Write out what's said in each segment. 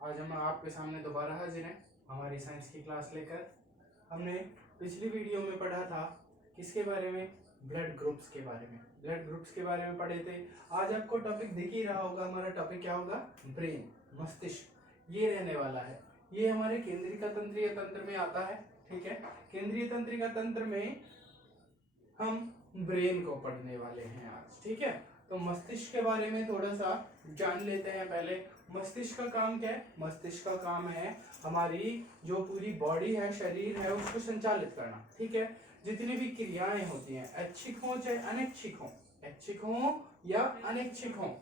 आज हम आपके सामने दोबारा हाजिर हैं हमारी साइंस की क्लास लेकर। हमने पिछली वीडियो में पढ़ा था किसके बारे में, ब्लड ग्रुप्स के बारे में। ब्लड ग्रुप्स के बारे में पढ़े थे। आज आपको टॉपिक दिख ही रहा होगा, हमारा टॉपिक क्या होगा, ब्रेन, मस्तिष्क। ये रहने वाला है। ये हमारे केंद्रीय तंत्रीय तंत्र में आता है। ठीक है, केंद्रीय तंत्रिका तंत्र में हम ब्रेन को पढ़ने वाले हैं आज। ठीक है, तो मस्तिष्क के बारे में थोड़ा सा जान लेते हैं। पहले मस्तिष्क का काम क्या है? मस्तिष्क का काम है हमारी जो पूरी बॉडी है, शरीर है, उसको संचालित करना। ठीक है, जितनी भी क्रियाएं होती हैं, ऐच्छिक हो चाहे अनैच्छिक हो, ऐच्छिक हो या अनैच्छिक हो,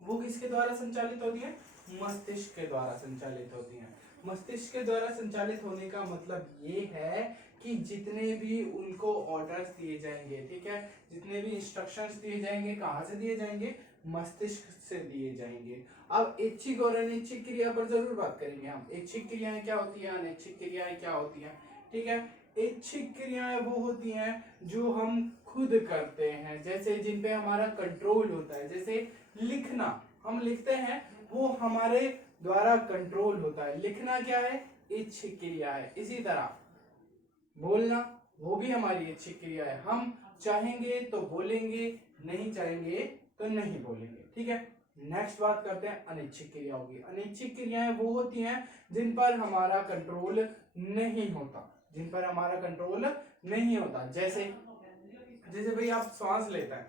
वो किसके द्वारा संचालित होती है? मस्तिष्क के द्वारा संचालित होती हैं। मस्तिष्क के द्वारा संचालित होने का मतलब ये है कि जितने भी उनको ऑर्डर्स दिए जाएंगे, ठीक है, जितने भी इंस्ट्रक्शंस दिए जाएंगे, कहाँ से दिए जाएंगे? मस्तिष्क से दिए जाएंगे। अब ऐच्छिक और अनैच्छिक क्रिया पर जरूर बात करेंगे हम। ऐच्छिक क्रियाएं क्या होती हैं, अनैच्छिक क्रियाएं क्या होती हैं। ठीक है, ऐच्छिक क्रियाएं वो होती हैं जो हम खुद करते हैं, जैसे जिन पे हमारा कंट्रोल होता है। जैसे लिखना, हम लिखते हैं, वो हमारे द्वारा कंट्रोल होता है। लिखना क्या है? ऐच्छिक क्रिया है। इसी तरह बोलना, वो भी हमारी ऐच्छिक क्रिया है। हम चाहेंगे तो बोलेंगे, नहीं चाहेंगे तो नहीं बोलेंगे। ठीक है, नेक्स्ट बात करते हैं अनैच्छिक क्रियाओं की। अनैच्छिक क्रियाएं वो होती हैं जिन पर हमारा कंट्रोल नहीं होता, जिन पर हमारा कंट्रोल नहीं होता। जैसे जैसे भाई आप श्वास लेते हैं,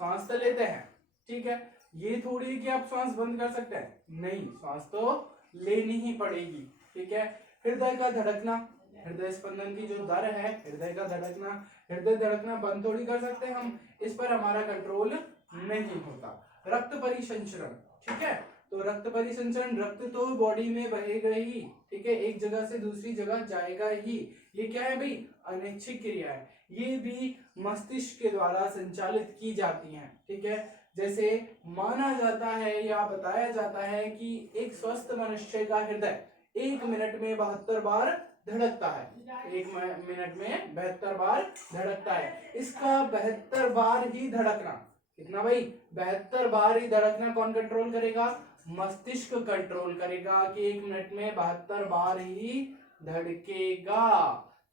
श्वास तो लेते हैं, ठीक है, ये थोड़ी है कि आप श्वास बंद कर सकते हैं, नहीं, श्वास तो लेनी ही पड़ेगी। ठीक है, हृदय का धड़कना, हृदय स्पंदन की जो दर है, हृदय का धड़कना, हृदय धड़कना बंद थोड़ी कर सकते हैं हम, इस पर हमारा कंट्रोल नहीं होता। रक्त परिसंचरण, ठीक है, तो रक्त परिसंचरण, रक्त तो बॉडी में बहेगा ही, ठीक है, एक जगह से दूसरी जगह जाएगा ही। ये क्या है भाई? अनैच्छिक क्रिया है। ये भी मस्तिष्क के द्वारा संचालित की जाती हैं। ठीक है, जैसे माना जाता है या बताया जाता है कि एक स्वस्थ मनुष्य का हृदय 1 मिनट में 72 बार धड़कता है। 1 मिनट में 72 बार धड़कता है। इसका 72 बार ही धड़कना, कितना भाई? 72 बार ही धड़कना कौन कंट्रोल करेगा? मस्तिष्क कंट्रोल करेगा कि 1 मिनट में 72 बार ही धड़केगा।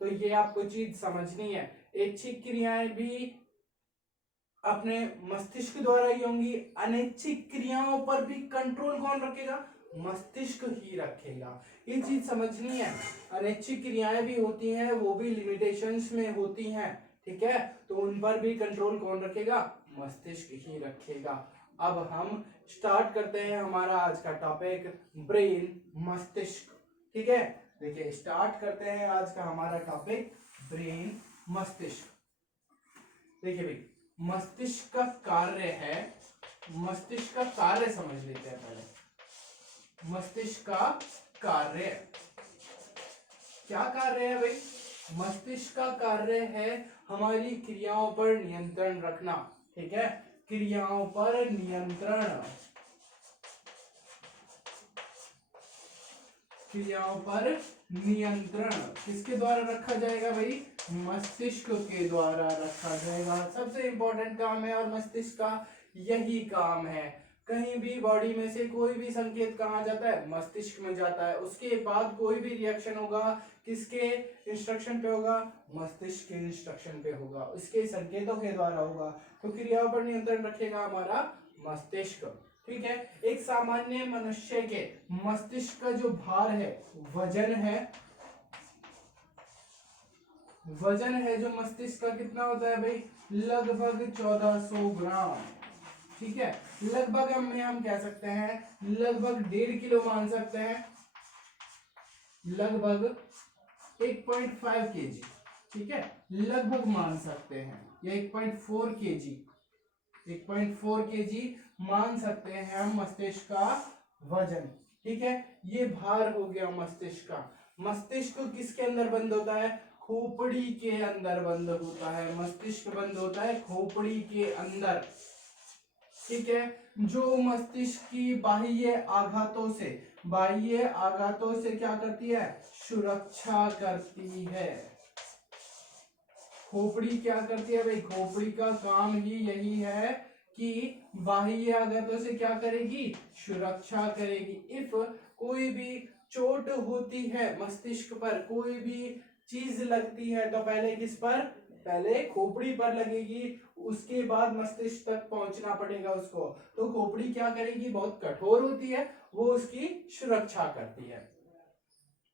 तो ये आपको चीज समझनी है। ऐच्छिक क्रियाएं भी अपने मस्तिष्क द्वारा ही होंगी। अनैच्छिक क्रियाओं पर भी कंट्रोल कौन रखेगा? मस्तिष्क ही रखेगा। ये चीज समझनी है। अनैच्छिक क्रियाएं भी होती हैं, वो भी लिमिटेशंस में होती हैं। ठीक है, तो उन पर भी कंट्रोल कौन रखेगा? मस्तिष्क ही रखेगा। अब हम स्टार्ट करते हैं हमारा आज का टॉपिक, ब्रेन, मस्तिष्क। ठीक है, देखिए स्टार्ट करते हैं आज का हमारा टॉपिक, ब्रेन, मस्तिष्क। देखिए भाई, मस्तिष्क का कार्य है, मस्तिष्क का कार्य समझ लेते हैं पहले। मस्तिष्क का कार्य क्या कार्य है भाई? मस्तिष्क का कार्य है हमारी क्रियाओं पर नियंत्रण रखना। ठीक है, क्रियाओं पर नियंत्रण, क्रियाओं पर नियंत्रण किसके द्वारा रखा जाएगा भाई? मस्तिष्क के द्वारा रखा जाएगा। सबसे इंपॉर्टेंट काम है और मस्तिष्क का यही काम है। कहीं भी बॉडी में से कोई भी संकेत कहाँ जाता है? मस्तिष्क में जाता है। उसके बाद कोई भी रिएक्शन होगा किसके इंस्ट्रक्शन पे होगा? मस्तिष्क के इंस्ट्रक्शन पे होगा, उसके संकेतों के द्वारा होगा। तो क्रियाओं पर नियंत्रण रखेगा हमारा मस्तिष्क। ठीक है, एक सामान्य मनुष्य के मस्तिष्क का जो भार है, वजन है, वजन है जो मस्तिष्क का कितना होता है भाई? लगभग 1400 ग्राम। ठीक है, लगभग हम कह सकते हैं लगभग 1.5 किलो मान सकते हैं, लगभग 1.5 केजी। ठीक है, लगभग मान सकते हैं, या 1.4 केजी, 1.4 केजी मान सकते हैं हम मस्तिष्क का वजन। ठीक है, ये भार हो गया मस्तिष्क का। मस्तिष्क किसके अंदर बंद होता है? खोपड़ी के अंदर बंद होता है। मस्तिष्क बंद होता है खोपड़ी के अंदर। ठीक है, जो मस्तिष्क की बाह्य आघातों से, बाह्य आघातों से क्या करती है? सुरक्षा करती है। खोपड़ी क्या करती है भाई? खोपड़ी का काम ही यही है कि बाह्य आघातों से क्या करेगी, सुरक्षा करेगी। इफ कोई भी चोट होती है मस्तिष्क पर, कोई भी चीज लगती है तो पहले किस पर, पहले खोपड़ी पर लगेगी, उसके बाद मस्तिष्क तक पहुंचना पड़ेगा उसको। तो खोपड़ी क्या करेगी, बहुत कठोर होती है, वो उसकी सुरक्षा करती है।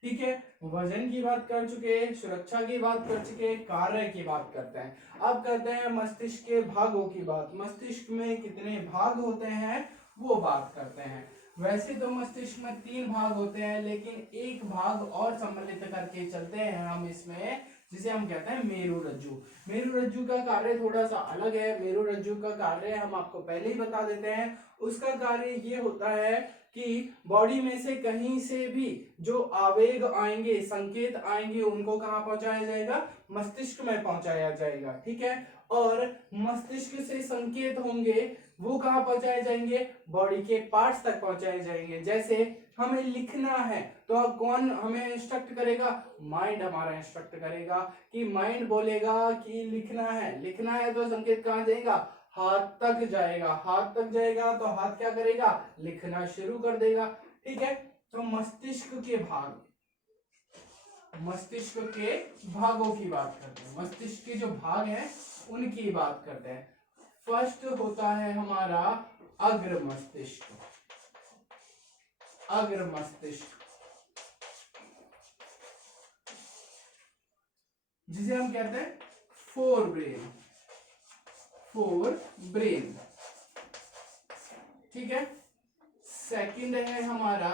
ठीक है, वजन की बात कर चुके, सुरक्षा की बात कर चुके, कार्य की बात करते हैं। अब करते हैं मस्तिष्क के भागों की बात। मस्तिष्क में कितने भाग होते हैं वो बात करते हैं। वैसे तो मस्तिष्क में 3 भाग होते हैं, लेकिन एक भाग और सम्मिलित करके चलते हैं हम इसमें, जिसे हम कहते हैं मेरुरज्जु। मेरुरज्जु का कार्य थोड़ा सा अलग है। मेरुरज्जु का कार्य हम आपको पहले ही बता देते हैं। उसका कार्य ये होता है कि बॉडी में से कहीं से भी जो आवेग आएंगे, संकेत आएंगे, उनको कहां पहुंचाया जाएगा, मस्तिष्क में पहुंचाया जाएगा। ठीक है, और मस्तिष्क से संकेत होंगे वो कहां पहुंचाए जाएंगे, बॉडी के पार्ट्स तक पहुंचाए जाएंगे। जैसे हमें लिखना है तो कौन हमें इंस्ट्रक्ट करेगा, माइंड हमारा इंस्ट्रक्ट करेगा, कि माइंड बोलेगा कि लिखना है, लिखना है तो संकेत कहां जाएगा, हाथ तक जाएगा। हाथ तक जाएगा तो हाथ क्या करेगा, लिखना शुरू कर देगा। ठीक है, तो मस्तिष्क के भाग, मस्तिष्क के भागों की बात करते हैं। मस्तिष्क के जो भाग हैं उनकी बात करते हैं। फर्स्ट होता है हमारा अग्र मस्तिष्क। अग्र मस्तिष्क जिसे हम कहते हैं फोर ब्रेन, फोर ब्रेन। ठीक है, सेकंड है हमारा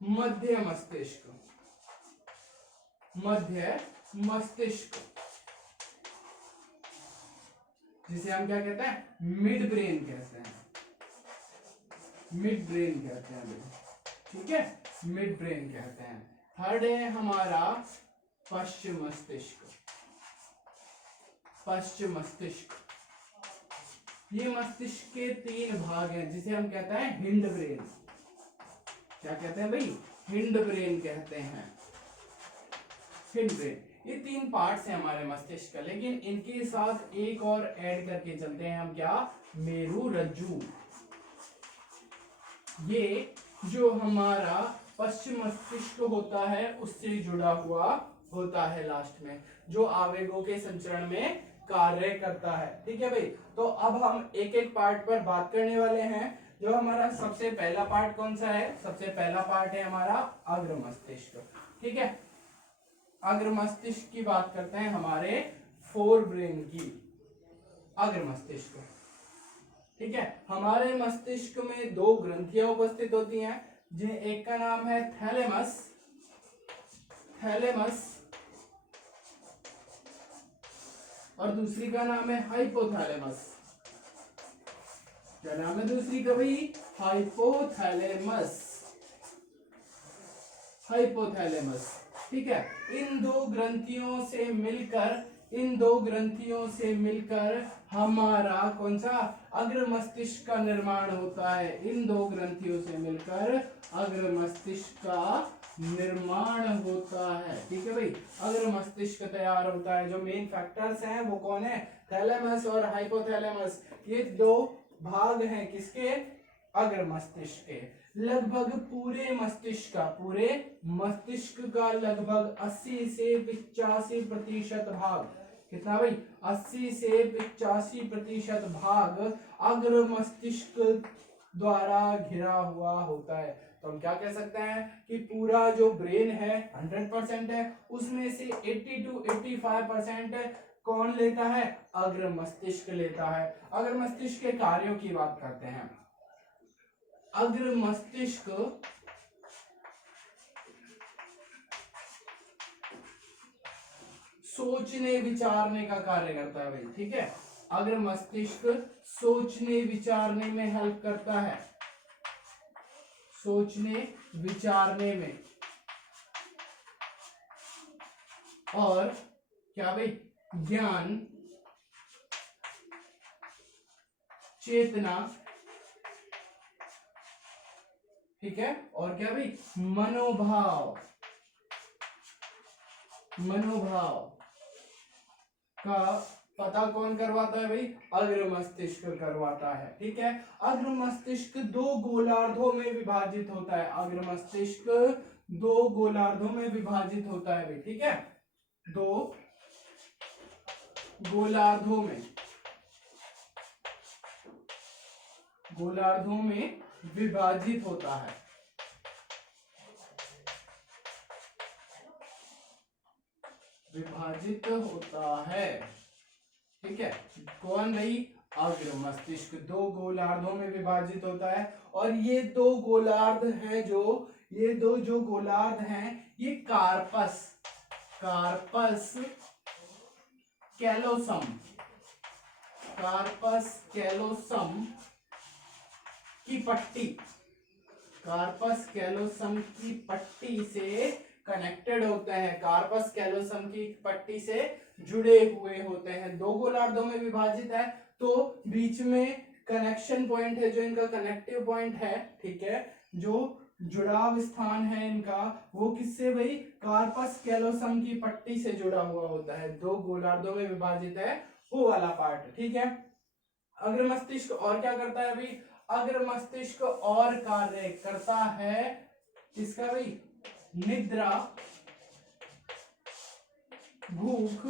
मध्य मस्तिष्क। मध्य मस्तिष्क जिसे हम क्या कहते हैं, मिड ब्रेन कहते हैं, मिड ब्रेन कहते हैं। ठीक है, मिड ब्रेन कहते हैं। थर्ड है हमारा पश्चिम मस्तिष्क। पश्चिम मस्तिष्क, ये मस्तिष्क के 3 भाग हैं, जिसे हम कहते हैं हिंड ब्रेन। क्या कहते हैं भाई, हिंड ब्रेन कहते हैं, हिंड ब्रेन। ये 3 पार्ट्स हैं हमारे मस्तिष्क का, लेकिन इनके साथ एक और ऐड करके चलते हैं हम, क्या, मेरुरज्जु। ये जो हमारा पश्चिम मस्तिष्क होता है उससे जुड़ा हुआ होता है लास्ट में, जो आवेगों के संचरण में कार्य करता है। ठीक है भाई, तो अब हम एक एक पार्ट पर बात करने वाले हैं। जो हमारा सबसे पहला पार्ट कौन सा है, सबसे पहला पार्ट है हमारा अग्र मस्तिष्क। ठीक है, अग्र मस्तिष्क की बात करते हैं, हमारे फोर ब्रेन की, अग्र मस्तिष्क। ठीक है, हमारे मस्तिष्क में 2 ग्रंथियां उपस्थित होती हैं, जिन एक का नाम है थैलेमस, थैलेमस, और दूसरी का नाम है हाइपोथैलेमस। क्या नाम है दूसरी का भाई, हाइपोथैलेमस, हाइपोथैलेमस। ठीक है, इन 2 ग्रंथियों से मिलकर, इन 2 ग्रंथियों से मिलकर हमारा कौन सा, अग्र मस्तिष्क का निर्माण होता है। इन 2 ग्रंथियों से मिलकर अग्र मस्तिष्क का निर्माण होता है। ठीक है भाई, अग्र मस्तिष्क तैयार होता है। जो मेन फैक्टर्स हैं वो कौन है, थैलेमस और हाइपोथैलेमस। ये 2 भाग हैं किसके, अग्र मस्तिष्क के। लगभग पूरे मस्तिष्क का, पूरे मस्तिष्क का लगभग 80 से 85% भाग, कितना भाई, 80 से 85% भाग अग्र मस्तिष्क द्वारा घिरा हुआ होता है। तो हम क्या कह सकते हैं कि पूरा जो ब्रेन है 100% है, उसमें से 80 to 85% कौन लेता है, अग्र मस्तिष्क लेता है। अग्र मस्तिष्क के कार्यों की बात करते हैं। अग्र मस्तिष्क सोचने विचारने का कार्य करता है भाई। ठीक है, अग्र मस्तिष्क सोचने विचारने में हेल्प करता है, सोचने विचारने में। और क्या भाई, ज्ञान, चेतना, ठीक है, और क्या भाई, मनोभाव, मनोभाव का पता कौन करवाता है भाई? अग्र मस्तिष्क करवाता है। ठीक है, अग्र मस्तिष्क दो गोलार्धों में विभाजित होता है। अग्र मस्तिष्क दो गोलार्धों में विभाजित होता है भाई। ठीक है, दो गोलार्धों में विभाजित होता है। विभाजित होता है। ठीक है, कौन भाई? अग्र मस्तिष्क दो गोलार्धों में विभाजित होता है। और ये दो गोलार्ध हैं ये दो जो गोलार्ध हैं ये कार्पस कैलोसम की पट्टी से कनेक्टेड होते हैं। कार्पस कैलोसम की पट्टी से जुड़े हुए होते हैं। दो गोलार्धों में विभाजित है तो बीच में कनेक्शन पॉइंट है जो इनका कनेक्टिव पॉइंट है। ठीक है, जो जुड़ाव स्थान है इनका वो किससे भाई? कार्पस कैलोसम की पट्टी से जुड़ा हुआ होता है। दो गोलार्धों में विभाजित है वो वाला पार्ट। ठीक है, अग्र मस्तिष्क और क्या करता है भाई? अग्र मस्तिष्क और कार्य करता है किसका भाई? निद्रा, भूख,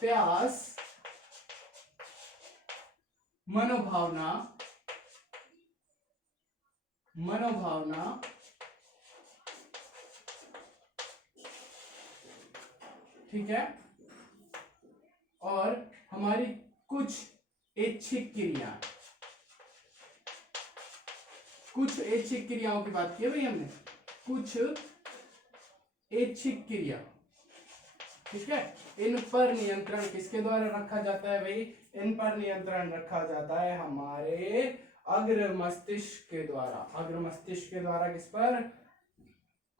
प्यास, मनोभावना, ठीक है, और हमारी कुछ ऐच्छिक क्रियाओं की बात की है भाई हमने। कुछ ऐच्छिक क्रिया, ठीक है, इन पर नियंत्रण किसके द्वारा रखा जाता है भाई? इन पर नियंत्रण रखा जाता है हमारे अग्र मस्तिष्क के द्वारा। अग्र मस्तिष्क के द्वारा किस पर?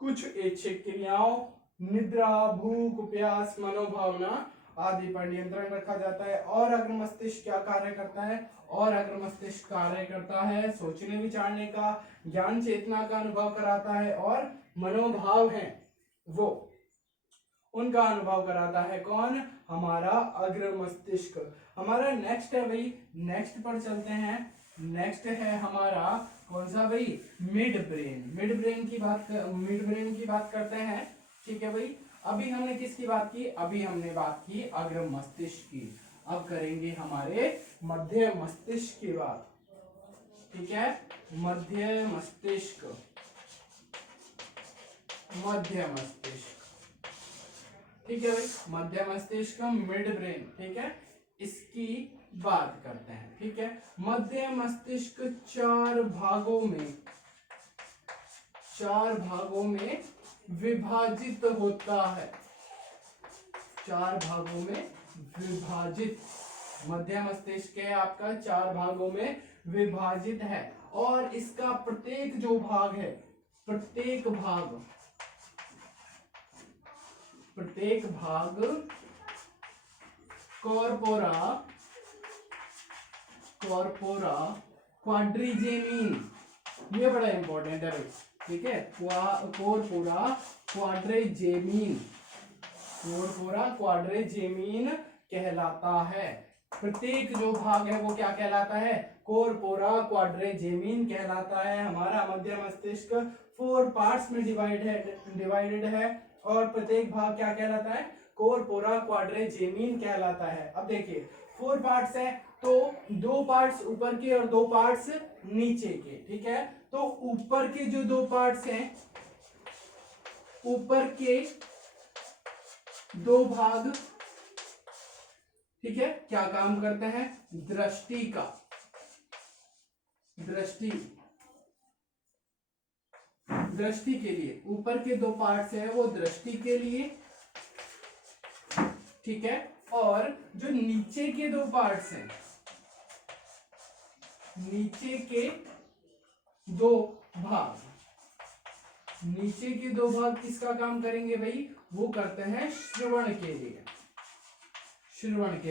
कुछ ऐच्छिक क्रियाओं, निद्रा, भूख, प्यास, मनोभावना आदि पर नियंत्रण रखा जाता है। और अग्र मस्तिष्क क्या कार्य करता है? और अग्र मस्तिष्क कार्य करता है सोचने विचारने का, ज्ञान चेतना का अनुभव कराता है और मनोभाव है वो उनका अनुभव कराता है। कौन? हमारा अग्र मस्तिष्क। हमारा नेक्स्ट है भाई, नेक्स्ट पर चलते हैं। नेक्स्ट है हमारा कौन सा भाई? Mid brain. मिड ब्रेन की बात करते हैं। ठीक है भाई, अभी हमने किसकी बात की? अभी हमने बात की अग्र मस्तिष्क की। अब करेंगे हमारे मध्य मस्तिष्क की बात। ठीक है, मध्य मस्तिष्क ठीक है भाई, मध्य मस्तिष्क, मिड ब्रेन। ठीक है, इसकी बात करते हैं। ठीक है, मध्य मस्तिष्क चार भागों में विभाजित होता है। चार भागों में विभाजित मध्य मस्तिष्क है आपका, चार भागों में विभाजित है। और इसका प्रत्येक जो भाग है, प्रत्येक भाग कॉर्पोरा क्वाड्रिजेमिन, ये बड़ा इंपॉर्टेंट है भाई। ठीक है, कॉर्पोरा क्वाड्रिजेमिन कहलाता है। प्रत्येक जो भाग है वो क्या कहलाता है? कॉर्पोरा क्वाड्रिजेमिन कहलाता है। हमारा मध्य मस्तिष्क 4 पार्ट्स में डिवाइडेड है और प्रत्येक भाग क्या कहलाता है? कॉर्पोरा क्वाड्रिजेमिन कहलाता है। अब देखिए 4 पार्ट्स है तो 2 पार्ट्स ऊपर के और 2 पार्ट्स नीचे के। ठीक है, तो ऊपर के जो 2 पार्ट्स हैं, ऊपर के 2 भाग, ठीक है, क्या काम करते हैं? दृष्टि के लिए। ऊपर के 2 पार्ट्स हैं वो दृष्टि के लिए। ठीक है, और जो नीचे के 2 पार्ट्स हैं, नीचे के 2 भाग किसका काम करेंगे भाई? वो करते हैं श्रवण के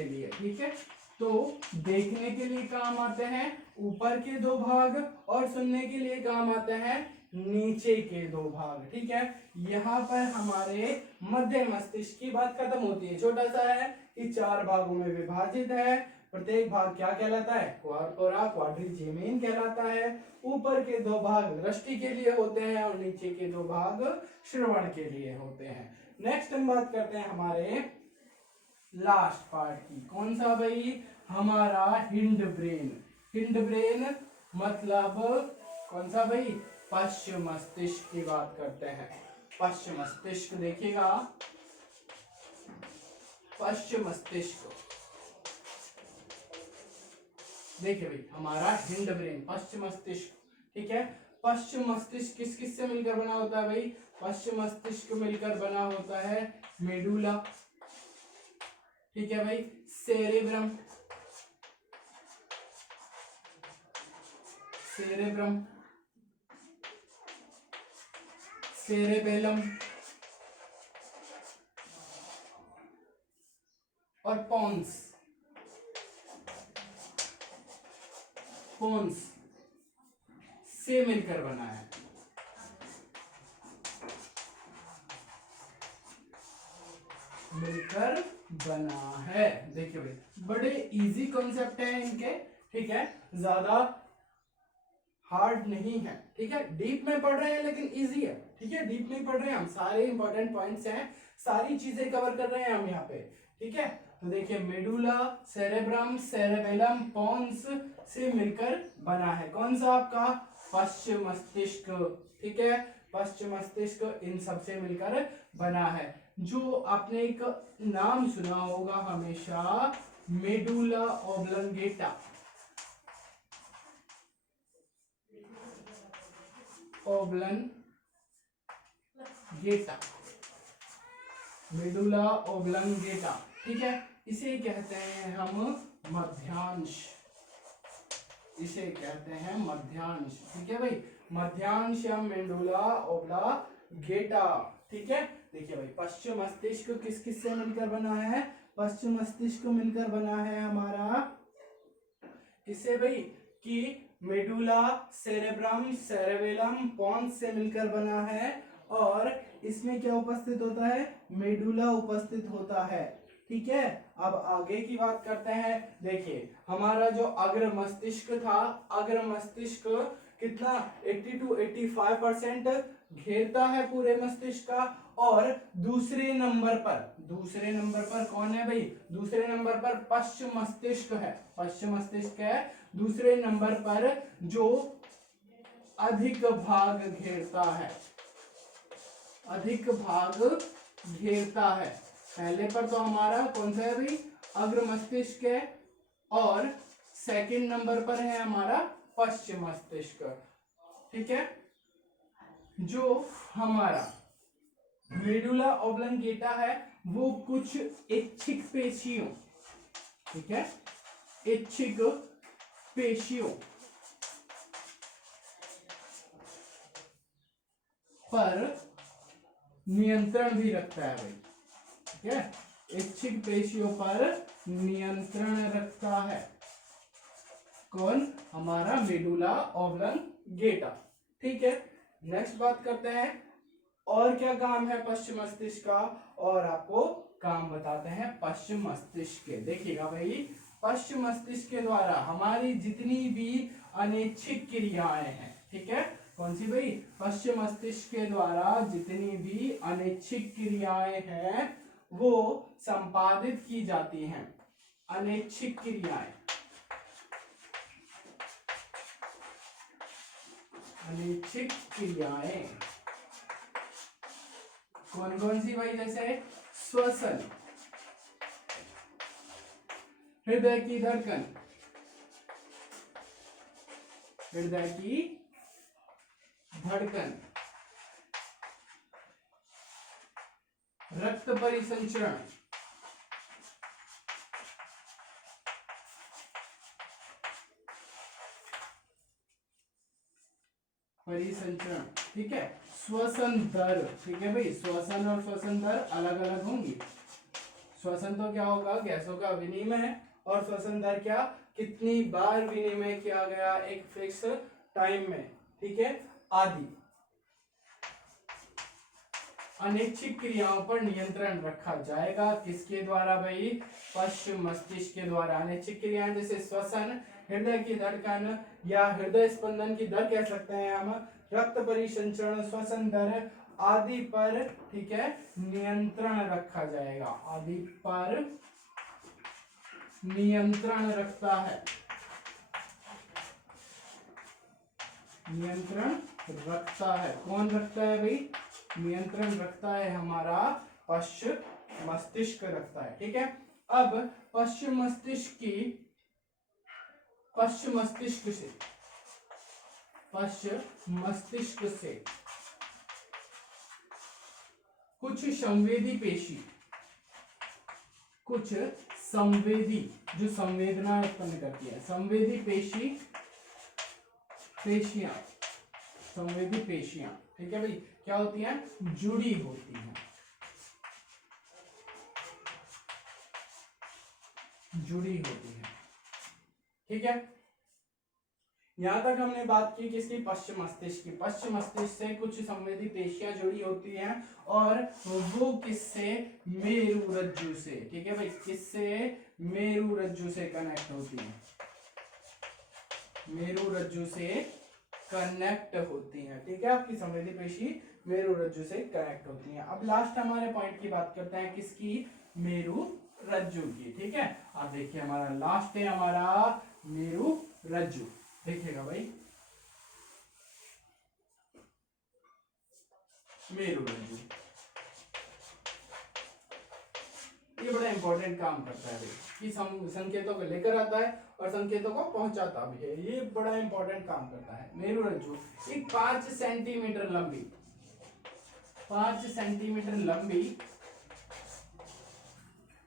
लिए। ठीक है, तो देखने के लिए काम आते हैं ऊपर के दो भाग और सुनने के लिए काम आते हैं नीचे के दो भाग। ठीक है, यहाँ पर हमारे मध्य मस्तिष्क की बात खत्म होती है। छोटा सा है कि 4 भागों में विभाजित है, प्रत्येक भाग क्या कहलाता है, क्वार्पोरा क्वाड्रिजेमिन कहलाता है। ऊपर के दो भाग दृष्टि के लिए होते हैं और नीचे के दो भाग श्रवण के लिए होते हैं। नेक्स्ट हम बात करते हैं हमारे लास्ट पार्ट की। कौन सा भाई, हमारा हिंड ब्रेन। हिंड ब्रेन मतलब कौन सा भाई, पश्च मस्तिष्क की बात करते हैं। पश्च मस्तिष्क देखिएगा, पश्च मस्तिष्क देखिए भाई, हमारा हिंड ब्रेन पश्चिम मस्तिष्क। ठीक है, पश्चिम मस्तिष्क किस किस से मिलकर बना होता है भाई, पश्चिम मस्तिष्क मिलकर बना होता है मेडुला, ठीक है भाई, सेरेब्रम, सेरेब्रम, सेरेबेलम और पोन्स, पोन्स से मिलकर बना है। मिलकर बना है। देखिए भाई, बड़े इजी कॉन्सेप्ट है इनके। ठीक है, ज्यादा हार्ड नहीं है। ठीक है, डीप में पढ़ रहे हैं लेकिन इजी है। ठीक है, डीप में पढ़ रहे हैं हम, सारे इंपॉर्टेंट पॉइंट्स हैं, सारी चीजें कवर कर रहे हैं हम यहाँ पे। ठीक है, तो देखिए मेडुला, सेरेब्रम, सेरेबेलम, पोन्स से मिलकर बना है। कौन सा आपका, पश्चिम मस्तिष्क। ठीक है, पश्चिम मस्तिष्क इन सब से मिलकर बना है। जो आपने एक नाम सुना होगा हमेशा, medulla oblongata, oblongata, medulla oblongata. ठीक है, इसे कहते हैं हम मध्यांश, इसे कहते हैं मध्यांश। ठीक है भाई, मध्यांश या मेडुला ओब्लंगेटा। ठीक है, देखिए भाई, पश्चिम मस्तिष्क किस किस से मिलकर बना है, पश्चिम मस्तिष्क मिलकर बना है हमारा किससे भाई, कि मेडुला, सेरेब्रम, सेरेबेलम, पोन्स से मिलकर बना है। और इसमें क्या उपस्थित होता है, मेडुला उपस्थित होता है। ठीक है, अब आगे की बात करते हैं। देखिए हमारा जो अग्र मस्तिष्क था, अग्र मस्तिष्क कितना 80 to 85% घेरता है पूरे मस्तिष्क का। और दूसरे नंबर पर कौन है भाई, दूसरे नंबर पर पश्चिम मस्तिष्क है, पश्चिम मस्तिष्क है दूसरे नंबर पर, जो अधिक भाग घेरता है, अधिक भाग घेरता है। पहले पर तो हमारा कौन सा है भाई, अग्र मस्तिष्क है, और सेकंड नंबर पर है हमारा पश्चिम मस्तिष्क। ठीक है, जो हमारा मेडुला ओब्लंगेटा है वो कुछ इच्छिक पेशियों, ठीक है, इच्छिक पेशियों पर नियंत्रण भी रखता है भाई। ठीक है, इच्छिक पेशियों पर नियंत्रण रखता है कौन, हमारा मेडुला ओब्लंगेटा। ठीक है, नेक्स्ट बात करते हैं और क्या काम है पश्चिम मस्तिष्क का, और आपको काम बताते हैं पश्चिम मस्तिष्क के। देखिएगा भाई, पश्चिम मस्तिष्क के द्वारा हमारी जितनी भी अनैच्छिक क्रियाएं हैं, ठीक है, कौन सी भाई, पश्चिम मस्तिष्क के द्वारा जितनी भी अनैच्छिक क्रियाएं हैं वो संपादित की जाती हैं। अनैच्छिक क्रियाएं, अनैच्छिक क्रियाएं कौन कौन सी भाई, जैसे श्वसन, हृदय की धड़कन, हृदय की धड़कन, रक्त परिसंचरण, परिसंचरण, ठीक है, श्वसन दर। ठीक है भाई, श्वसन और श्वसन दर अलग अलग होंगी। श्वसन तो क्या होगा, गैसों का विनिमय, और श्वसन दर क्या, कितनी बार विनिमय किया गया एक फिक्स टाइम में, ठीक है, आदि। अनैच्छिक क्रियाओं पर नियंत्रण रखा जाएगा किसके द्वारा भाई, पश्चिम मस्तिष्क के द्वारा। अनैच्छिक क्रियाएं जैसे श्वसन, हृदय की धड़कन या हृदय स्पंदन की दर कह सकते हैं हम, रक्त परिसंचरण, श्वसन दर आदि पर, ठीक है, नियंत्रण रखा जाएगा, आदि पर नियंत्रण रखता है, नियंत्रण रखता है। कौन रखता है भाई, नियंत्रण रखता है हमारा पश्चिम मस्तिष्क रखता है, ठीक है। अब पश्चिम मस्तिष्क से कुछ संवेदी जो संवेदना उत्पन्न करती है, संवेदी पेशियां, ठीक है भाई, क्या होती हैं, जुड़ी होती हैं, ठीक है। यहां तक हमने बात की किसकी, पश्चिम मस्तिष्क की। पश्चिम मस्तिष्क से कुछ संवेदी पेशियां जुड़ी होती हैं और वो किससे, मेरु रज्जु से, ठीक है भाई, किससे, मेरु रज्जु से कनेक्ट होती हैं, मेरु रज्जु से कनेक्ट होती हैं, ठीक है। आपकी संवेदी पेशी मेरु रज्जु से कनेक्ट होती हैं। अब लास्ट हमारे पॉइंट की बात करते हैं किसकी, मेरु रज्जु की, ठीक है। अब देखिए हमारा लास्ट है हमारा मेरु रज्जु, देखिएगा भाई, मेरु रज्जु ये बड़ा इंपॉर्टेंट काम करता है कि संकेतों को लेकर आता है और संकेतों को पहुंचाता भी है, ये बड़ा इंपॉर्टेंट काम करता है। मेरु रज्जु एक 5 सेंटीमीटर लंबी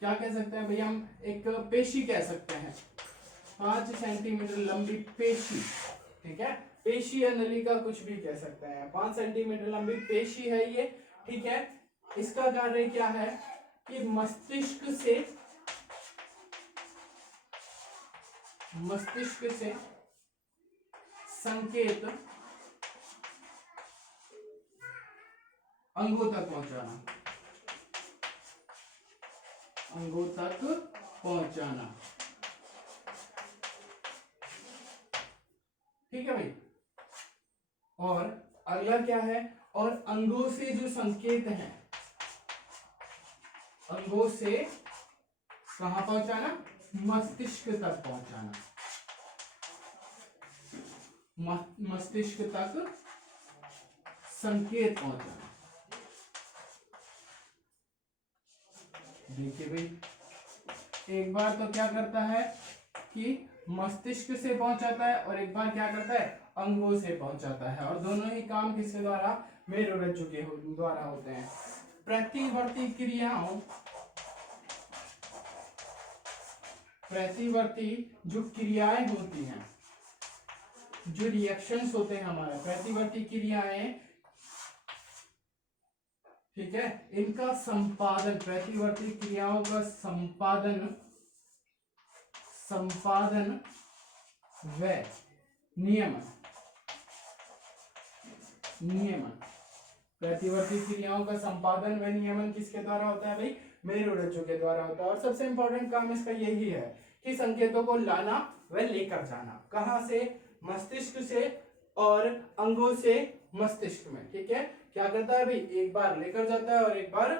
क्या कह सकते हैं भैया, हम एक पेशी कह सकते हैं, 5 सेंटीमीटर लंबी पेशी, ठीक है, पेशी या नलिका कुछ भी कह सकते हैं, 5 सेंटीमीटर लंबी पेशी है ये, ठीक है। इसका कार्य क्या है कि मस्तिष्क से संकेत अंगों तक पहुंचाना, ठीक है भाई। और अगला क्या है, और अंगों से जो संकेत हैं, अंगों से कहां पहुंचाना, मस्तिष्क तक पहुंचाना, मस्तिष्क तक संकेत पहुंचाना। देखिए भाई, एक बार तो क्या करता है कि मस्तिष्क से पहुंचाता है और एक बार क्या करता है, अंगों से पहुंचाता है, और दोनों ही काम किसके द्वारा, मेरु रज्जु के द्वारा होते हैं। प्रतिवर्ती जो क्रियाएं होती हैं, जो रिएक्शंस होते हैं हमारे, प्रतिवर्ती क्रियाएं, ठीक है, इनका संपादन, प्रतिवर्ती क्रियाओं का संपादन व नियमन, प्रतिवर्ती क्रियाओं का संपादन व नियमन किसके द्वारा होता है भाई, मेरु रज्जु के द्वारा होता है। और सबसे इंपॉर्टेंट काम इसका यही है कि संकेतों को लाना व लेकर जाना, कहां से, मस्तिष्क से और अंगों से मस्तिष्क में, ठीक है। क्या करता है भाई, एक बार लेकर जाता है और एक बार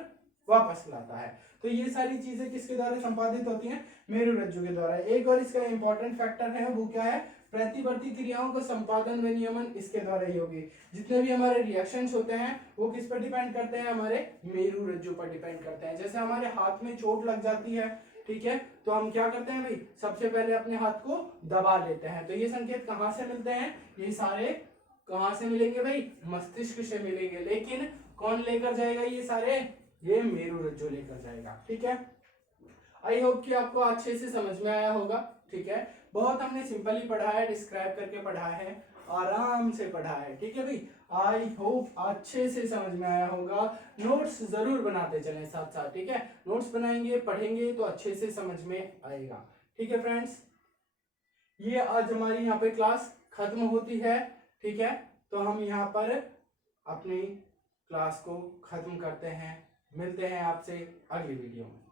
वापस लाता है। तो ये सारी चीजें किसके द्वारा संपादित होती हैं, मेरु रज्जु के द्वारा। एक और इसका इंपॉर्टेंट फैक्टर है, वो क्या है, प्रतिवर्ती क्रियाओं का संपादन व नियमन इसके द्वारा ही होगी। जितने भी हमारे रिएक्शंस होते हैं वो किस पर डिपेंड करते हैं, हमारे मेरु रज्जु पर डिपेंड करते हैं। जैसे हमारे हाथ में चोट लग जाती है, ठीक है, तो हम क्या करते हैं भाई, सबसे पहले अपने हाथ को दबा लेते हैं। तो ये संकेत कहां से मिलते हैं, ये सारे कहां से मिलेंगे भाई, मस्तिष्क से मिलेंगे, लेकिन कौन लेकर जाएगा ये सारे, ये मेरु रज्जु लेकर जाएगा, ठीक है। आई होप कि आपको अच्छे से समझ में आया होगा, ठीक है। बहुत हमने सिंपली पढ़ा है, डिस्क्राइब करके पढ़ा है, आराम से पढ़ा है, ठीक है भाई। आई होप अच्छे से समझ में आया होगा। नोट्स जरूर बनाते चलें साथ साथ, ठीक है, नोट्स बनाएंगे, पढ़ेंगे तो अच्छे से समझ में आएगा, ठीक है फ्रेंड्स, ये आज हमारी यहाँ पे क्लास खत्म होती है। ठीक है, तो हम यहाँ पर अपनी क्लास को खत्म करते हैं। मिलते हैं आपसे अगली वीडियो में।